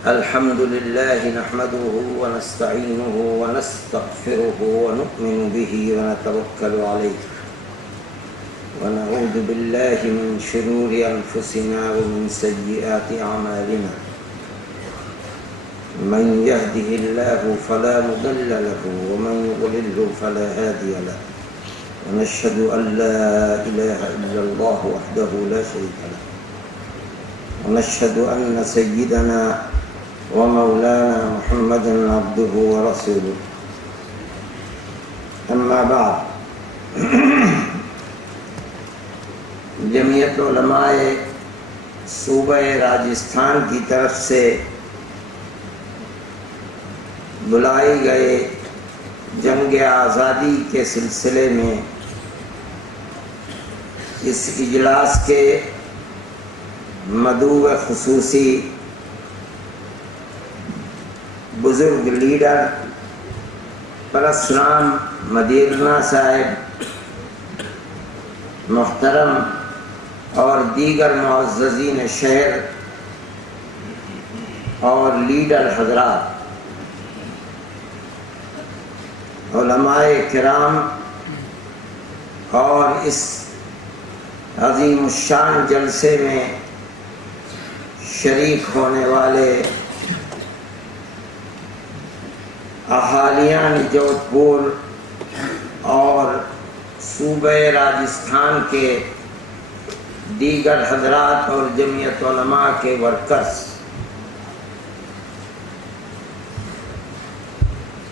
الحمد لله نحمده ونستعينه ونستغفره ونؤمن به ونتوكل عليه ونعوذ بالله من شرور أنفسنا ومن سيئات أعمالنا من يهده الله فلا مضل له ومن يضلل فلا هادي له ونشهد أن لا إله إلا الله وحده لا شريك له ونشهد أن سيدنا ومولانا محمدا عبده ورسوله أما بعد جمعیت علماء صوبہ راجستھان کی طرف سے بلائے گئے جنگ آزادی کے سلسلے میں اس اجلاس کے مدعو خصوصی بزرگ لیڈر پرسرام مدیرنا صاحب، محترم اور دیگر معززین شہر اور لیڈر حضرات، علماء کرام اور اس عظیم الشان جلسے میں شریک ہونے والے اہالیان جودھ پور اور صوبہ راجستھان کے دیگر حضرات اور جمعیت علماء کے ورکرز،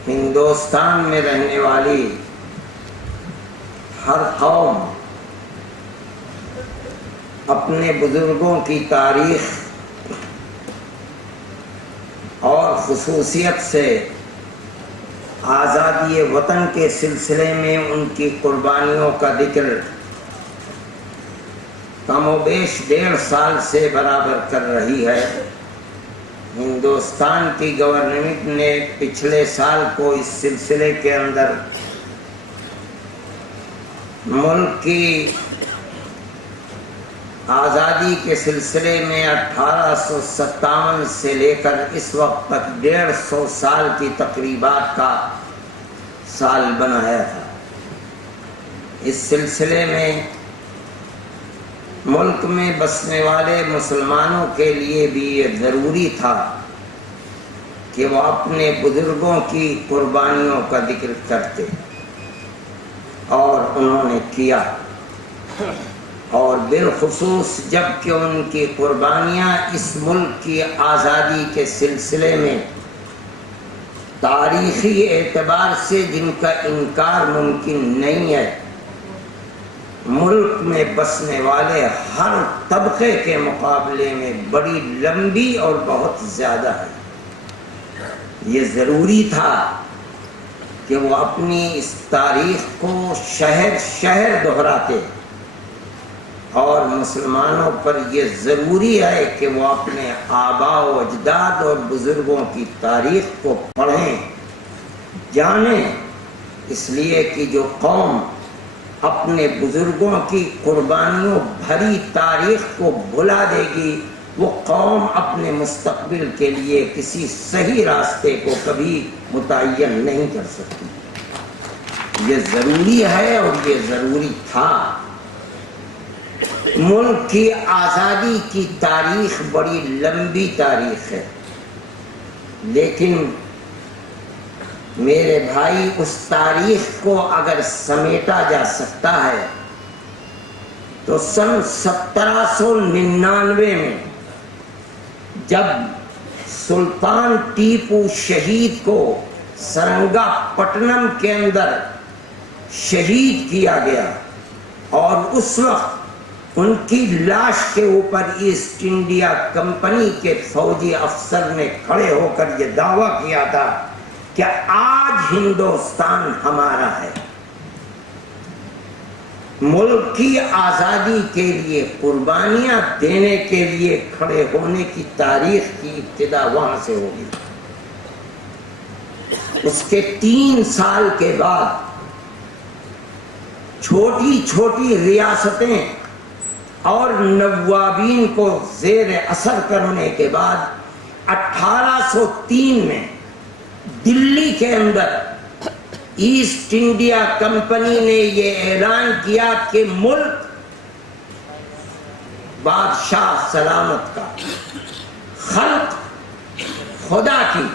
ہندوستان میں رہنے والی ہر قوم اپنے بزرگوں کی تاریخ اور خصوصیت سے آزادی وطن کے سلسلے میں ان کی قربانیوں کا ذکر کم و بیش 1.5 سال سے برابر کر رہی ہے۔ ہندوستان کی گورنمنٹ نے پچھلے سال کو اس سلسلے کے اندر ملک کی آزادی کے سلسلے میں 1857 سے لے کر اس وقت تک 150 سال کی تقریبات کا سال بنایا تھا۔ اس سلسلے میں ملک میں بسنے والے مسلمانوں کے لیے بھی یہ ضروری تھا کہ وہ اپنے بزرگوں کی قربانیوں کا ذکر کرتے، اور انہوں نے کیا، اور بالخصوص جب کہ ان کی قربانیاں اس ملک کی آزادی کے سلسلے میں تاریخی اعتبار سے جن کا انکار ممکن نہیں ہے، ملک میں بسنے والے ہر طبقے کے مقابلے میں بڑی لمبی اور بہت زیادہ ہے۔ یہ ضروری تھا کہ وہ اپنی اس تاریخ کو شہر شہر دہراتے، اور مسلمانوں پر یہ ضروری ہے کہ وہ اپنے آباء و اجداد اور بزرگوں کی تاریخ کو پڑھیں، جانیں، اس لیے کہ جو قوم اپنے بزرگوں کی قربانیوں بھری تاریخ کو بھلا دے گی، وہ قوم اپنے مستقبل کے لیے کسی صحیح راستے کو کبھی متعین نہیں کر سکتی۔ یہ ضروری ہے اور یہ ضروری تھا۔ ملک کی آزادی کی تاریخ بڑی لمبی تاریخ ہے، لیکن میرے بھائی اس تاریخ کو اگر سمیٹا جا سکتا ہے تو سن 1799 میں جب سلطان ٹیپو شہید کو سرنگا پٹنم کے اندر شہید کیا گیا، اور اس وقت ان کی لاش کے اوپر ایسٹ انڈیا کمپنی کے فوجی افسر نے کھڑے ہو کر یہ دعویٰ کیا تھا کہ آج ہندوستان ہمارا ہے۔ ملک کی آزادی کے لیے قربانیاں دینے کے لیے کھڑے ہونے کی تاریخ کی ابتدا وہاں سے ہوگی۔ اس کے 3 سال کے بعد چھوٹی چھوٹی ریاستیں اور نوابین کو زیر اثر کرنے کے بعد 1803 میں دلی کے اندر ایسٹ انڈیا کمپنی نے یہ اعلان کیا کہ ملک بادشاہ سلامت کا، خلق خدا کی،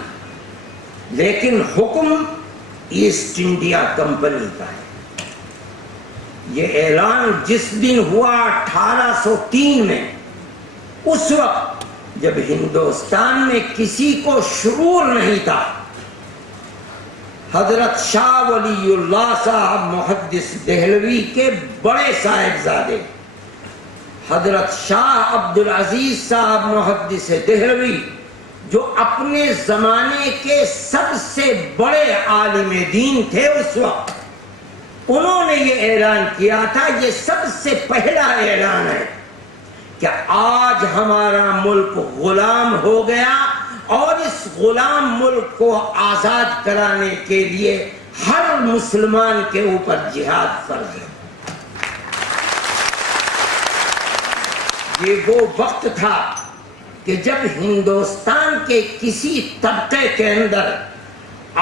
لیکن حکم ایسٹ انڈیا کمپنی کا ہے۔ یہ اعلان جس دن ہوا 1803 میں، اس وقت جب ہندوستان میں کسی کو شعور نہیں تھا، حضرت شاہ ولی اللہ صاحب محدث دہلوی کے بڑے صاحبزادے حضرت شاہ عبدالعزیز صاحب محدث دہلوی، جو اپنے زمانے کے سب سے بڑے عالم دین تھے اس وقت، انہوں نے یہ اعلان کیا تھا، یہ سب سے پہلا اعلان ہے کہ آج ہمارا ملک غلام ہو گیا اور اس غلام ملک کو آزاد کرانے کے لیے ہر مسلمان کے اوپر جہاد فرض ہے۔ یہ وہ وقت تھا کہ جب ہندوستان کے کسی طبقے کے اندر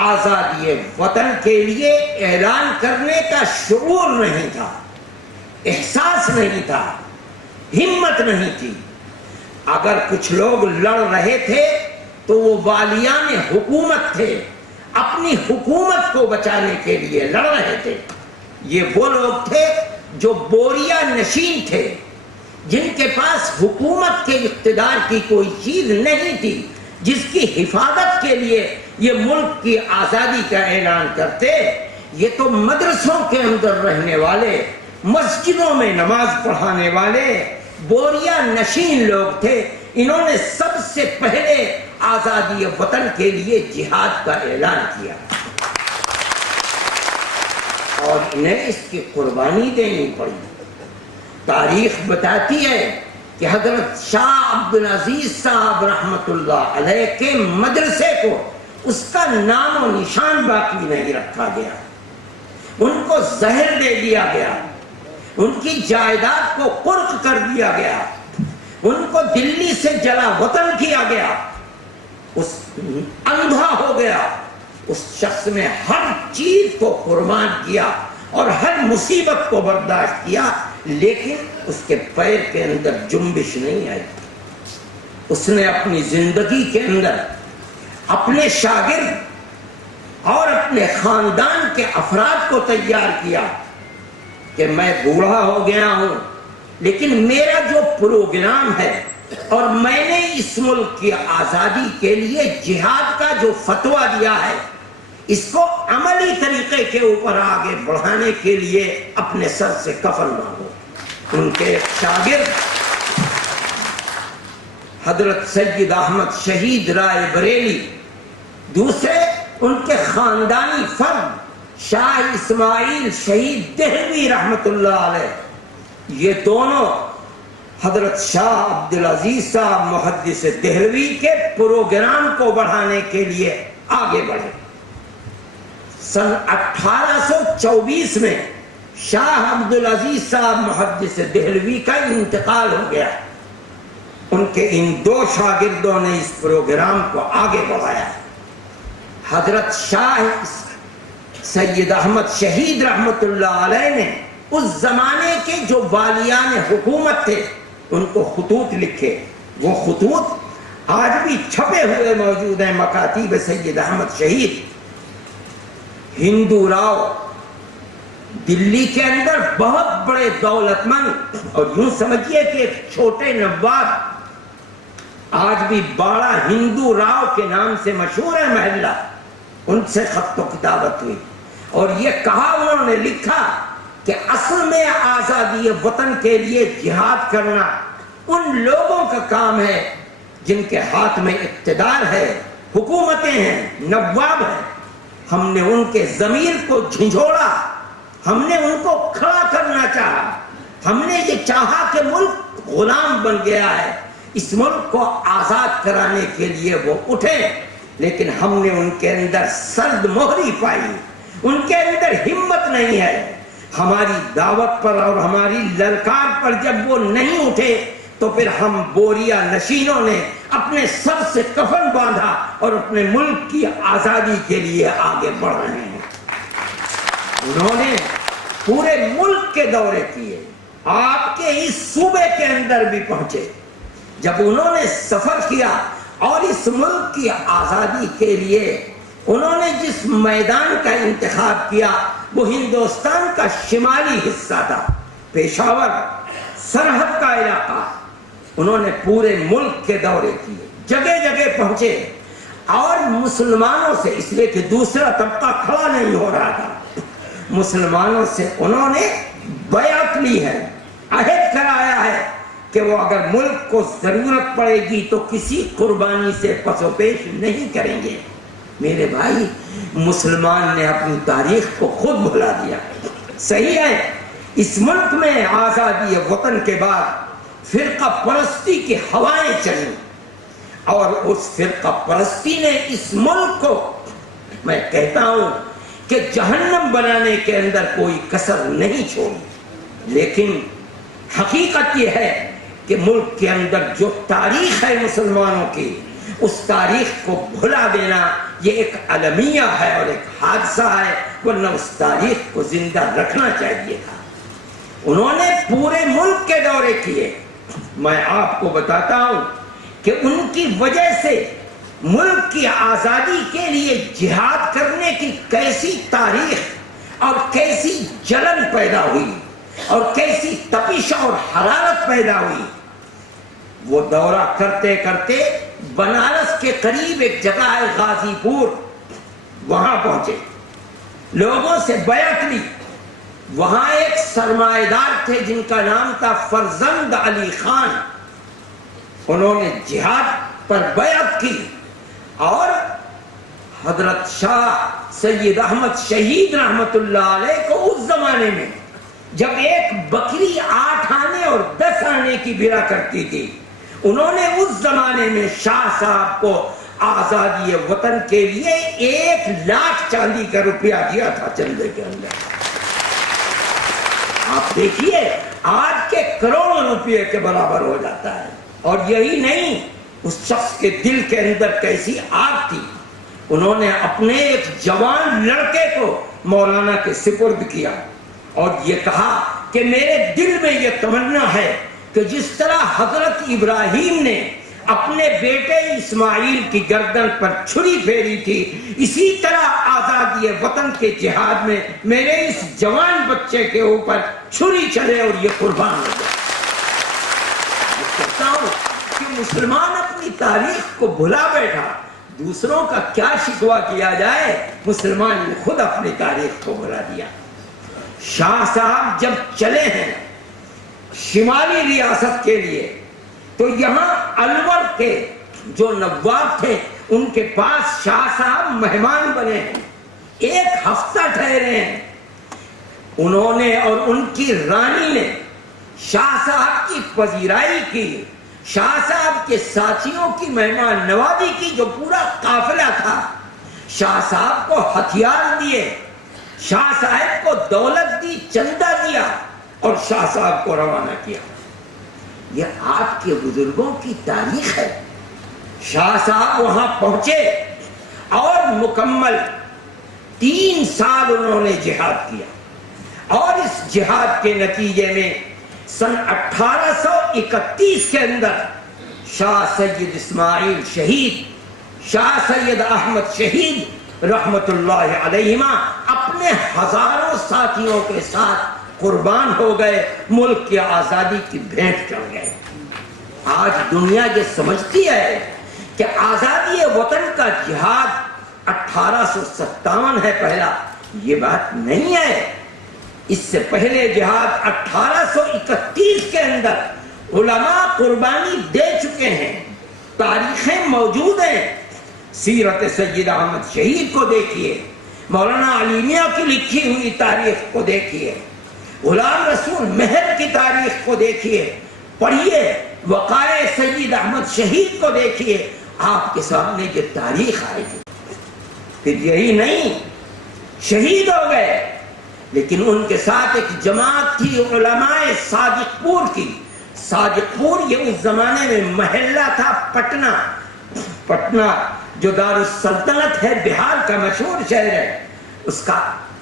آزادی وطن کے لیے اعلان کرنے کا شعور نہیں تھا، احساس نہیں تھا، ہمت نہیں تھی۔ اگر کچھ لوگ لڑ رہے تھے تو وہ والیان حکومت تھے، اپنی حکومت کو بچانے کے لیے لڑ رہے تھے۔ یہ وہ لوگ تھے جو بوریا نشین تھے، جن کے پاس حکومت کے اقتدار کی کوئی چیز نہیں تھی، جس کی حفاظت کے لیے یہ ملک کی آزادی کا اعلان کرتے۔ یہ تو مدرسوں کے اندر رہنے والے، مسجدوں میں نماز پڑھانے والے بوریا نشین لوگ تھے۔ انہوں نے سب سے پہلے آزادی وطن کے لیے جہاد کا اعلان کیا اور انہیں اس کی قربانی دینی پڑی۔ تاریخ بتاتی ہے کہ حضرت شاہ عبدالعزیز صاحب رحمت اللہ علیہ کے مدرسے کو اس کا نام و نشان باقی نہیں رکھا گیا، ان کو زہر دے دیا گیا، ان کی جائیداد کو قرق کر دیا گیا، ان کو دلی سے جلا وطن کیا گیا، اس اندھا ہو گیا۔ اس شخص نے ہر چیز کو قربان کیا اور ہر مصیبت کو برداشت کیا، لیکن اس کے پیر کے اندر جنبش نہیں آئی۔ اس نے اپنی زندگی کے اندر اپنے شاگرد اور اپنے خاندان کے افراد کو تیار کیا کہ میں بوڑھا ہو گیا ہوں، لیکن میرا جو پروگرام ہے اور میں نے اس ملک کی آزادی کے لیے جہاد کا جو فتویٰ دیا ہے، اس کو عملی طریقے کے اوپر آگے بڑھانے کے لیے اپنے سر سے کفن مانگو۔ ان کے شاگرد حضرت سید احمد شہید رائے بریلی، دوسرے ان کے خاندانی فرد شاہ اسماعیل شہید دہلوی رحمت اللہ علیہ، یہ دونوں حضرت شاہ عبدالعزیز صاحب محدث دہلوی کے پروگرام کو بڑھانے کے لیے آگے بڑھے۔ سن 1824 میں شاہ عبدالعزیز صاحب محدث دہلوی کا انتقال ہو گیا۔ ان کے ان دو شاگردوں نے اس پروگرام کو آگے بڑھایا۔ حضرت شاہ سید احمد شہید رحمت اللہ علیہ نے اس زمانے کے جو والیان حکومت تھے ان کو خطوط لکھے۔ وہ خطوط آج بھی چھپے ہوئے موجود ہیں مکاتیب سید احمد شہید۔ ہندو راؤ دلی کے اندر بہت بڑے دولت مند اور یوں سمجھیے کہ ایک چھوٹے نواب، آج بھی باڑا ہندو راؤ کے نام سے مشہور ہے محلہ، ان سے خط و کتابت ہوئی اور یہ کہا، انہوں نے لکھا کہ اصل میں آزادی وطن کے لیے جہاد کرنا ان لوگوں کا کام ہے جن کے ہاتھ میں اقتدار ہے، حکومتیں ہیں، نواب ہیں۔ ہم نے ان کے ضمیر کو جھنجھوڑا، ہم نے ان کو کھڑا کرنا چاہا، ہم نے یہ چاہا کہ ملک غلام بن گیا ہے، اس ملک کو آزاد کرانے کے لیے وہ اٹھے، لیکن ہم نے ان کے اندر سرد مہری پائی، ان کے اندر ہمت نہیں ہے۔ ہماری دعوت پر اور ہماری للکار پر جب وہ نہیں اٹھے تو پھر ہم بوریا نشینوں نے اپنے سر سے کفن باندھا اور اپنے ملک کی آزادی کے لیے آگے بڑھ رہے ہیں۔ انہوں نے پورے ملک کے دورے کیے، آپ کے اس صوبے کے اندر بھی پہنچے۔ جب انہوں نے سفر کیا اور اس ملک کی آزادی کے لیے انہوں نے جس میدان کا انتخاب کیا وہ ہندوستان کا شمالی حصہ تھا، پشاور سرحد کا علاقہ۔ انہوں نے پورے ملک کے دورے کیے، جگہ جگہ پہنچے اور مسلمانوں سے، اس لیے کہ دوسرا طبقہ کھڑا نہیں ہو رہا تھا، مسلمانوں سے انہوں نے بیعت لی ہے، عہد کرایا ہے کہ وہ اگر ملک کو ضرورت پڑے گی تو کسی قربانی سے پس و پیش نہیں کریں گے۔ میرے بھائی، مسلمان نے اپنی تاریخ کو خود بھلا دیا۔ صحیح ہے، اس ملک میں آزادی وطن کے بعد فرقہ پرستی کی ہوائیں چلیں اور اس فرقہ پرستی نے اس ملک کو، میں کہتا ہوں کہ جہنم بنانے کے اندر کوئی کسر نہیں چھوڑی۔ لیکن حقیقت یہ ہے کہ ملک کے اندر جو تاریخ ہے مسلمانوں کی، اس تاریخ کو بھلا دینا یہ ایک المیہ ہے اور ایک حادثہ ہے، ورنہ اس تاریخ کو زندہ رکھنا چاہیے تھا۔ انہوں نے پورے ملک کے دورے کیے۔ میں آپ کو بتاتا ہوں کہ ان کی وجہ سے ملک کی آزادی کے لیے جہاد کرنے کی کیسی تاریخ اور کیسی جلن پیدا ہوئی اور کیسی تپش اور حرارت پیدا ہوئی۔ وہ دورہ کرتے کرتے بنارس کے قریب ایک جگہ ہے غازی پور، وہاں پہنچے، لوگوں سے بیعت لی۔ وہاں ایک سرمایہ دار تھے جن کا نام تھا فرزند علی خان، انہوں نے جہاد پر بیعت کی اور حضرت شاہ سید احمد شہید رحمت اللہ علیہ کو اس زمانے میں جب ایک بکری 8 آنے اور 10 آنے کی بھرا کرتی تھی، انہوں نے اس زمانے میں شاہ صاحب کو آزادی وطن کے لیے 1 لاکھ چاندی کا روپیہ دیا تھا چندے کے اندر۔ آپ دیکھیے آج کے کروڑوں روپے کے برابر ہو جاتا ہے۔ اور یہی نہیں، اس شخص کے دل کے اندر کیسی آگ تھی، انہوں نے اپنے ایک جوان لڑکے کو مولانا کے سپرد کیا اور یہ کہا کہ میرے دل میں یہ تمنا ہے کہ جس طرح حضرت ابراہیم نے اپنے بیٹے اسماعیل کی گردن پر چھری پھیری تھی، اسی طرح آزادی وطن کے جہاد میں میرے اس جوان بچے کے اوپر چھری چلے اور یہ قربان ہو جائے۔ میں کہتا ہوں کہ مسلمان اپنی تاریخ کو بھلا بیٹھا، دوسروں کا کیا شکوہ کیا جائے، مسلمان نے خود اپنی تاریخ کو بھلا دیا۔ شاہ صاحب جب چلے ہیں شمالی ریاست کے لیے تو یہاں الور کے جو نواب تھے ان کے پاس شاہ صاحب مہمان بنے ہیں، 1 ہفتہ ٹھہرے ہیں۔ انہوں نے اور ان کی رانی نے شاہ صاحب کی پذیرائی کی، شاہ صاحب کے ساتھیوں کی مہمان نوازی کی، جو پورا قافلہ تھا۔ شاہ صاحب کو ہتھیار دیے، شاہ صاحب کو دولت دی، چندہ دیا اور شاہ صاحب کو روانہ کیا۔ یہ آپ کے بزرگوں کی تاریخ ہے۔ شاہ صاحب وہاں پہنچے اور مکمل 3 سال انہوں نے جہاد کیا اور اس جہاد کے نتیجے میں سن 1831 کے اندر شاہ سید اسماعیل شہید، شاہ سید احمد شہید رحمت اللہ علیہما اپنے ہزاروں ساتھیوں کے ساتھ قربان ہو گئے، ملک کی آزادی کی بھیٹ چڑھ گئے۔ آج دنیا یہ سمجھتی ہے کہ آزادی وطن کا جہاد 1857 ہے پہلا، یہ بات نہیں ہے۔ اس سے پہلے جہاد 1831 کے اندر علماء قربانی دے چکے ہیں، تاریخیں موجود ہیں۔ سیرت سید احمد شہید کو دیکھیے، مولانا علی میاں کی لکھی ہوئی تاریخ کو دیکھیے، غلام رسول مہر کی تاریخ کو دیکھیے، پڑھیے، وقائع سید احمد شہید کو دیکھیے، آپ کے سامنے یہ تاریخ آئے گی۔ پھر یہی نہیں، شہید ہو گئے لیکن ان کے ساتھ ایک جماعت تھی علماء صادق پور کی، صادق پور یہ اس زمانے میں محلہ تھا پٹنہ جو دارالسلطنت ہے، بہار کا مشہور شہر ہے،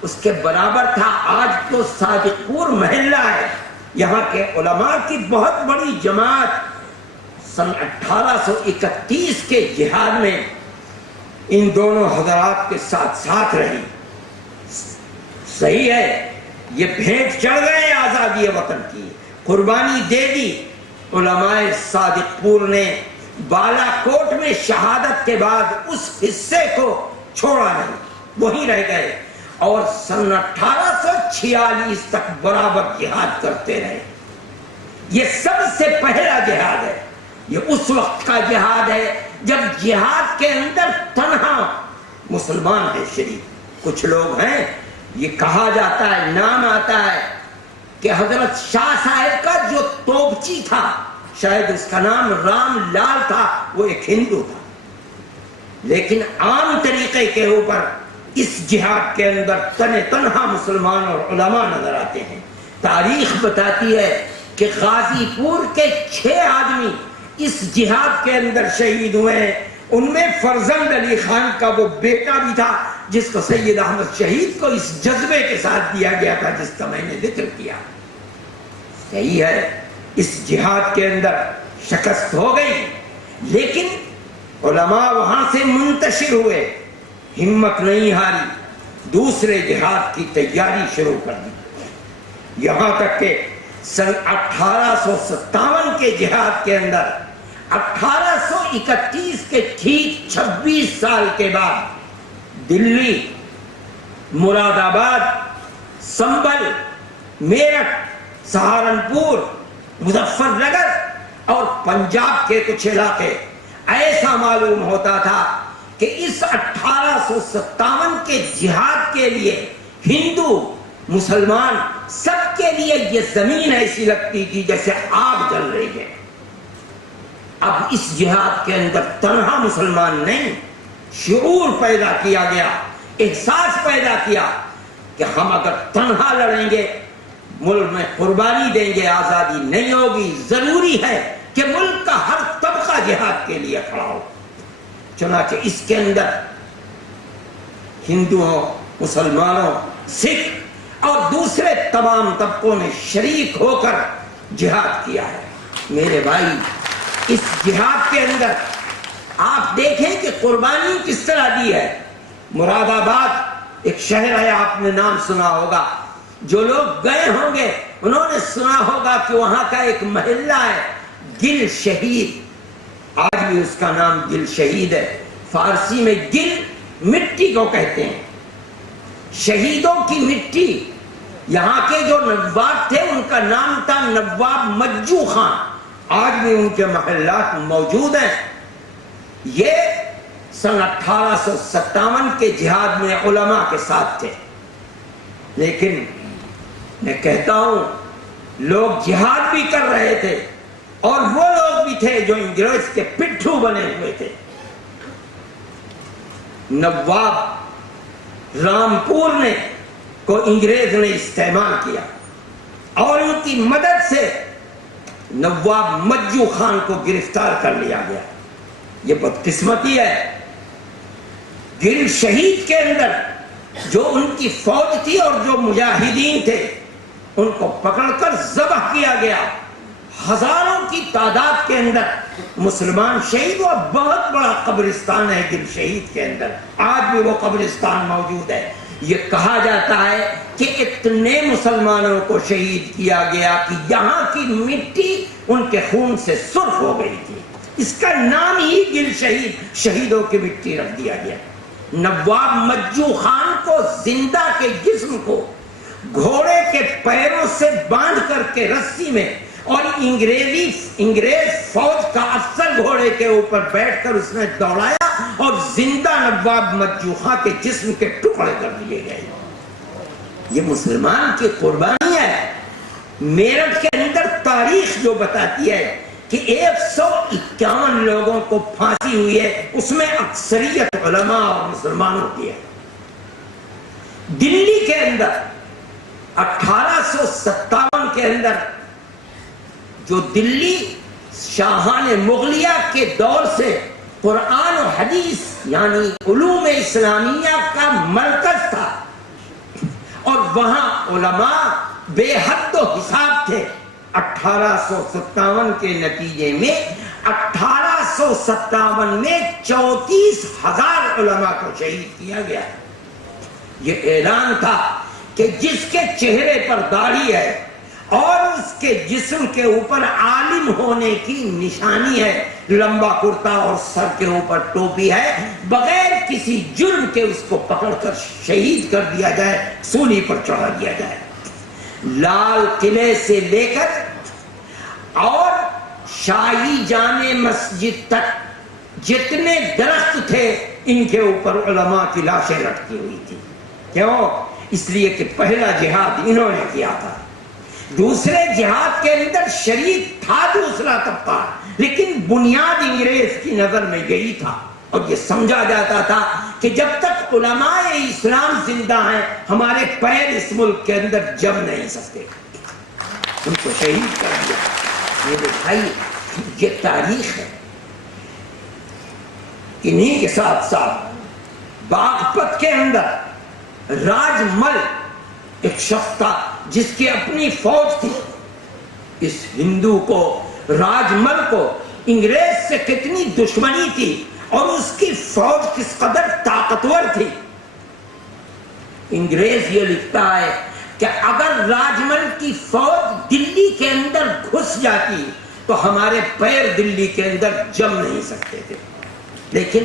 اس کے برابر تھا۔ آج تو صادق پور محلہ ہے۔ یہاں کے علماء کی بہت بڑی جماعت سن 1831 کے جہاد میں ان دونوں حضرات کے ساتھ رہی۔ صحیح ہے، یہ بھیٹ چڑھ گئے آزادی وطن کی، قربانی دے دی۔ علماء صادق پور نے بالا کوٹ میں شہادت کے بعد اس حصے کو چھوڑا نہیں، وہیں رہ گئے اور سن 1846 تک برابر جہاد کرتے رہے۔ یہ سب سے پہلا جہاد ہے، یہ اس وقت کا جہاد ہے جب جہاد کے اندر تنہا مسلمان ہے شریک۔ کچھ لوگ ہیں، یہ کہا جاتا ہے، نام آتا ہے کہ حضرت شاہ صاحب کا جو توپچی تھا، شاید اس کا نام رام لال تھا، وہ ایک ہندو تھا، لیکن عام طریقے کے اوپر اس جہاد کے اندر تنہا مسلمان اور علماء نظر آتے ہیں۔ تاریخ بتاتی ہے کہ غازی پور کے 6 آدمی اس جہاد کے اندر شہید ہوئے ہیں۔ ان میں فرزند علی خان کا وہ بیٹا بھی تھا جس کو سید احمد شہید کو اس جذبے کے ساتھ دیا گیا تھا جس کا میں نے ذکر کیا۔ صحیح ہے، اس جہاد کے اندر شکست ہو گئی، لیکن علماء وہاں سے منتشر ہوئے، ہمت نہیں ہاری، دوسرے جہاد کی تیاری شروع کر دی۔ یہاں تک کہ سن 1857 کے جہاد کے اندر 1831 کے ٹھیک 26 سال کے بعد دلی، مراد آباد، سنبل، میرٹھ، سہارنپور، مظفر نگر اور پنجاب کے کچھ علاقے ایسا معلوم ہوتا تھا کہ اس 1857 کے جہاد کے لیے ہندو مسلمان سب کے لیے یہ زمین ایسی لگتی تھی جیسے آگ جل رہی ہے۔ اب اس جہاد کے اندر تنہا مسلمان نہیں، شعور پیدا کیا گیا، احساس پیدا کیا کہ ہم اگر تنہا لڑیں گے، ملک میں قربانی دیں گے، آزادی نہیں ہوگی، ضروری ہے کہ ملک کا ہر طبقہ جہاد کے لیے کھڑا ہو۔ چنانچہ اس کے اندر ہندوؤں، مسلمانوں، سکھ اور دوسرے تمام طبقوں نے شریک ہو کر جہاد کیا ہے۔ میرے بھائی، اس جہاد کے اندر آپ دیکھیں کہ قربانی کس طرح دی ہے۔ مراد آباد ایک شہر ہے، آپ نے نام سنا ہوگا، جو لوگ گئے ہوں گے انہوں نے سنا ہوگا کہ وہاں کا ایک محلہ ہے گل شہید، آج بھی اس کا نام گل شہید ہے۔ فارسی میں گل مٹی کو کہتے ہیں، شہیدوں کی مٹی۔ یہاں کے جو نواب تھے ان کا نام تھا نواب مجو خان، آج بھی ان کے محلات موجود ہیں۔ یہ سن 1857 کے جہاد میں علماء کے ساتھ تھے، لیکن میں کہتا ہوں لوگ جہاد بھی کر رہے تھے اور وہ لوگ بھی تھے جو انگریز کے پٹھو بنے ہوئے تھے۔ نواب رامپور نے کو انگریز نے استعمال کیا اور ان کی مدد سے نواب مجو خان کو گرفتار کر لیا گیا۔ یہ بدقسمتی ہے۔ گل شہید کے اندر جو ان کی فوج تھی اور جو مجاہدین تھے ان کو پکڑ کر ذبح کیا گیا۔ ہزاروں کی تعداد کے اندر مسلمان شہید، وہ بہت بڑا قبرستان ہے گل شہید کے اندر، آج بھی وہ قبرستان موجود ہے۔ یہ کہا جاتا ہے کہ اتنے مسلمانوں کو شہید کیا گیا کہ یہاں کی مٹی ان کے خون سے سرخ ہو گئی تھی، اس کا نام ہی گل شہید، شہیدوں کی مٹی رکھ دیا گیا۔ نواب مجو خان کو زندہ کے جسم کو گھوڑے کے پیروں سے باندھ کر کے رسی میں، اور انگریز فوج کا افسر گھوڑے کے اوپر بیٹھ کر اس نے دوڑایا اور زندہ نواب مجو خان کے جسم کے ٹکڑے کر دیے گئے۔ یہ مسلمان کی قربانی ہے۔ میرٹھ کے اندر تاریخ جو بتاتی ہے کہ 151 لوگوں کو پھانسی ہوئی ہے، اس میں اکثریت علماء اور مسلمانوں کی ہے۔ دلی کے اندر 1857 کے اندر جو دلی شاہان مغلیہ کے دور سے قرآن و حدیث یعنی علوم اسلامیہ کا مرکز تھا، اور وہاں علماء بے حد و حساب تھے، 1857 کے نتیجے میں 1857 میں 34,000 علماء کو شہید کیا گیا۔ یہ اعلان تھا کہ جس کے چہرے پر داڑھی ہے اور اس کے جسم کے اوپر عالم ہونے کی نشانی ہے، لمبا کرتا اور سر کے اوپر ٹوپی ہے، بغیر کسی جرم کے اس کو پکڑ کر شہید کر دیا جائے، سولی پر چڑھا دیا جائے۔ لال قلعے سے لے کر اور شاہی جامع مسجد تک جتنے درخت تھے ان کے اوپر علماء کی لاشیں لٹکی ہوئی تھی۔ کیوں؟ اس لیے کہ پہلا جہاد انہوں نے کیا تھا، دوسرے جہاد کے اندر شریک تھا دوسرا طبقہ، لیکن بنیاد انگریز کی نظر میں یہی تھا، اور یہ سمجھا جاتا تھا کہ جب تک علماء اسلام زندہ ہیں ہمارے پیر اس ملک کے اندر جم نہیں سکتے، ان کو شہید کر دیا۔ میرے بھائی یہ تاریخ ہے۔ انہی کے ساتھ ساتھ باغپت کے اندر راج مل ایک شخص تھا جس کی اپنی فوج تھی۔ اس ہندو کو، راج مل کو انگریز سے کتنی دشمنی تھی اور اس کی فوج کس قدر طاقتور تھی۔ انگریز یہ لکھتا ہے کہ اگر راج مل کی فوج دلی کے اندر گھس جاتی تو ہمارے پیر دلی کے اندر جم نہیں سکتے تھے، لیکن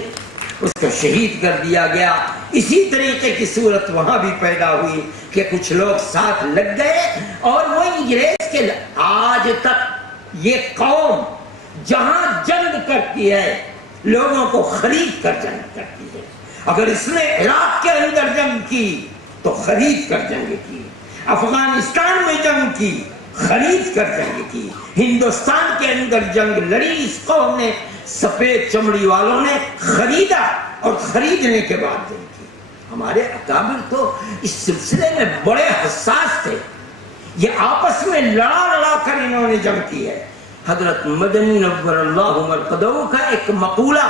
اس کو شہید کر دیا گیا۔ اسی طریقے کی صورت وہاں بھی پیدا ہوئی کہ کچھ لوگ ساتھ لگ گئے، اور وہ انگریز کے آج تک یہ قوم جہاں جنگ کرتی ہے لوگوں کو خرید کر جنگ کرتی ہے۔ اگر اس نے عراق کے اندر جنگ کی تو خرید کر جنگ کی، افغانستان میں جنگ کی خرید کر جنگ کی، ہندوستان کے اندر جنگ لڑی اس قوم نے، سفید چمڑی والوں نے خریدا اور خریدنے کے بعد جنگ کی۔ ہمارے اکابر تو اس سلسلے میں بڑے حساس تھے، یہ آپس میں لڑا کر انہوں نے جنگ کی ہے۔ حضرت مدنی نور اللہ مرقدہ کا ایک مقولہ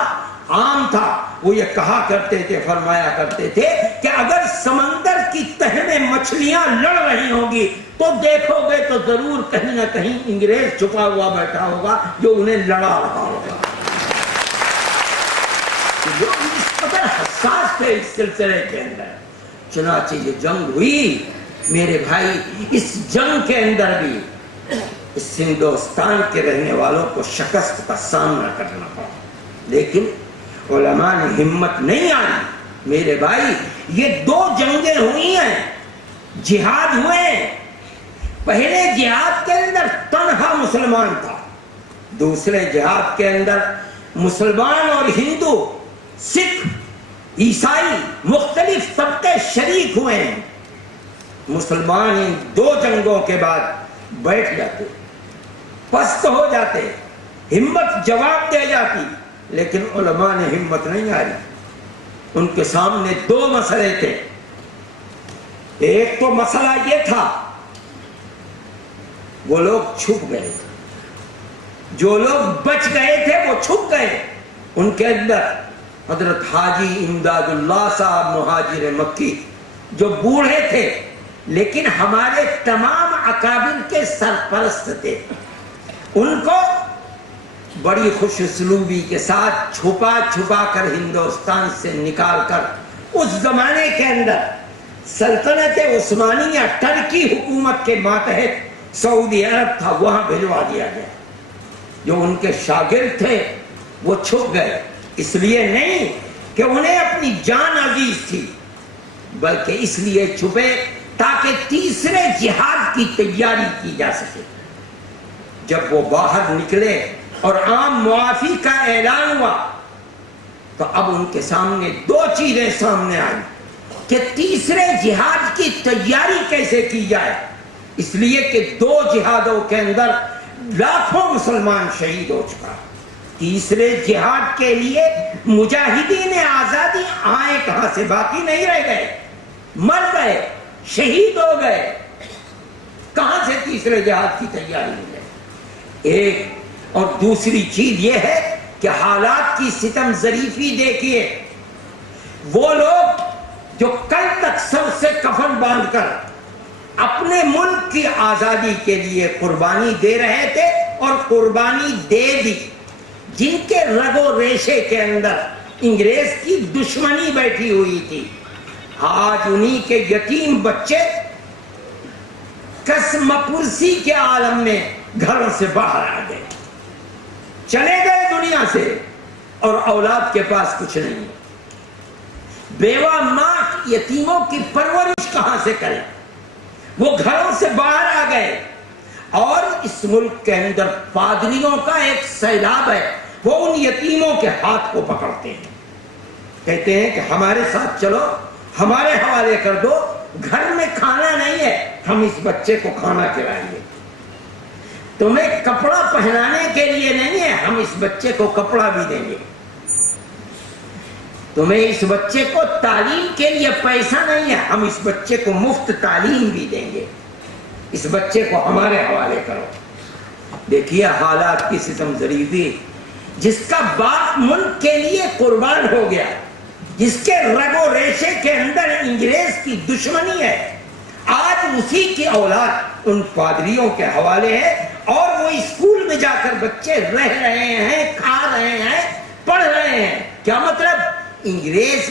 عام تھا، وہ یہ کہا کرتے تھے، فرمایا کرتے تھے کہ اگر سمندر کی تہ میں مچھلیاں لڑ رہی ہوں گی تو دیکھو گے تو ضرور کہیں نہ کہیں انگریز چھپا ہوا بیٹھا ہوگا جو انہیں لڑا رہا ہوگا۔ لوگ اس قدر حساس تھے اس سلسلے کے اندر۔ چنانچہ یہ جنگ ہوئی میرے بھائی، اس جنگ کے اندر بھی اس ہندوستان کے رہنے والوں کو شکست کا سامنا کرنا پڑا، لیکن علماء نے ہمت نہیں آئی۔ میرے بھائی یہ دو جنگیں ہوئی ہیں، جہاد ہوئے۔ پہلے جہاد کے اندر تنہا مسلمان تھا، دوسرے جہاد کے اندر مسلمان اور ہندو، سکھ، عیسائی مختلف طبقے شریک ہوئے ہیں۔ مسلمان ان دو جنگوں کے بعد بیٹھ جاتے، پست ہو جاتے، ہمت جواب دے جاتی، لیکن علماء نے ہمت نہیں ہاری۔ ان کے سامنے دو مسئلے تھے۔ ایک تو مسئلہ یہ تھا، وہ لوگ چھپ گئے، جو لوگ بچ گئے تھے وہ چھپ گئے۔ ان کے اندر حضرت حاجی امداد اللہ صاحب مہاجر مکی جو بوڑھے تھے لیکن ہمارے تمام اکابر کے سرپرست تھے، ان کو بڑی خوش اسلوبی کے ساتھ چھپا چھپا کر ہندوستان سے نکال کر اس زمانے کے اندر سلطنت عثمانیہ ترکی حکومت کے ماتحت سعودی عرب تھا، وہاں بھجوا دیا گیا۔ جو ان کے شاگرد تھے وہ چھپ گئے، اس لیے نہیں کہ انہیں اپنی جان عزیز تھی، بلکہ اس لیے چھپے تاکہ تیسرے جہاد کی تیاری کی جا سکے۔ جب وہ باہر نکلے اور عام معافی کا اعلان ہوا تو اب ان کے سامنے دو چیزیں سامنے آئی کہ تیسرے جہاد کی تیاری کیسے کی جائے، اس لیے کہ دو جہادوں کے اندر لاکھوں مسلمان شہید ہو چکا۔ تیسرے جہاد کے لیے مجاہدین آزادی آئے کہاں سے، باقی نہیں رہ گئے، مر گئے، شہید ہو گئے، کہاں سے تیسرے جہاد کی تیاری ہو گئی۔ ایک اور دوسری چیز یہ ہے کہ حالات کی ستم ظریفی دیکھیے، وہ لوگ جو کل تک سر سے کفن باندھ کر اپنے ملک کی آزادی کے لیے قربانی دے رہے تھے اور قربانی دے دی، جن کے رگ و ریشے کے اندر انگریز کی دشمنی بیٹھی ہوئی تھی، آج انہی کے یتیم بچے قسم پرسی کے عالم میں گھروں سے باہر آ گئے، چلے گئے دنیا سے، اور اولاد کے پاس کچھ نہیں، بیوہ ماں یتیموں کی پرورش کہاں سے کرے؟ وہ گھروں سے باہر آ گئے، اور اس ملک کے اندر پادریوں کا ایک سیلاب ہے، وہ ان یتیموں کے ہاتھ کو پکڑتے ہیں، کہتے ہیں کہ ہمارے ساتھ چلو، ہمارے حوالے کر دو، گھر میں کھانا نہیں ہے، ہم اس بچے کو کھانا کھلائیں گے، تمہیں کپڑا پہنانے کے لیے نہیں ہے، ہم اس بچے کو کپڑا بھی دیں گے، تمہیں اس بچے کو تعلیم کے لیے پیسہ نہیں ہے، ہم اس بچے کو مفت تعلیم بھی دیں گے، اس بچے کو ہمارے حوالے کرو۔ دیکھیے حالات کی ستم ظریفی، جس کا باپ ملک کے لیے قربان ہو گیا، جس کے رگ و ریشے کے اندر انگریز کی دشمنی ہے، آج اسی کی اولاد ان پادریوں کے حوالے ہے، اور وہ اسکول میں جا کر بچے رہ رہے ہیں، کھا رہے ہیں، پڑھ رہے ہیں۔ کیا مطلب؟ انگریز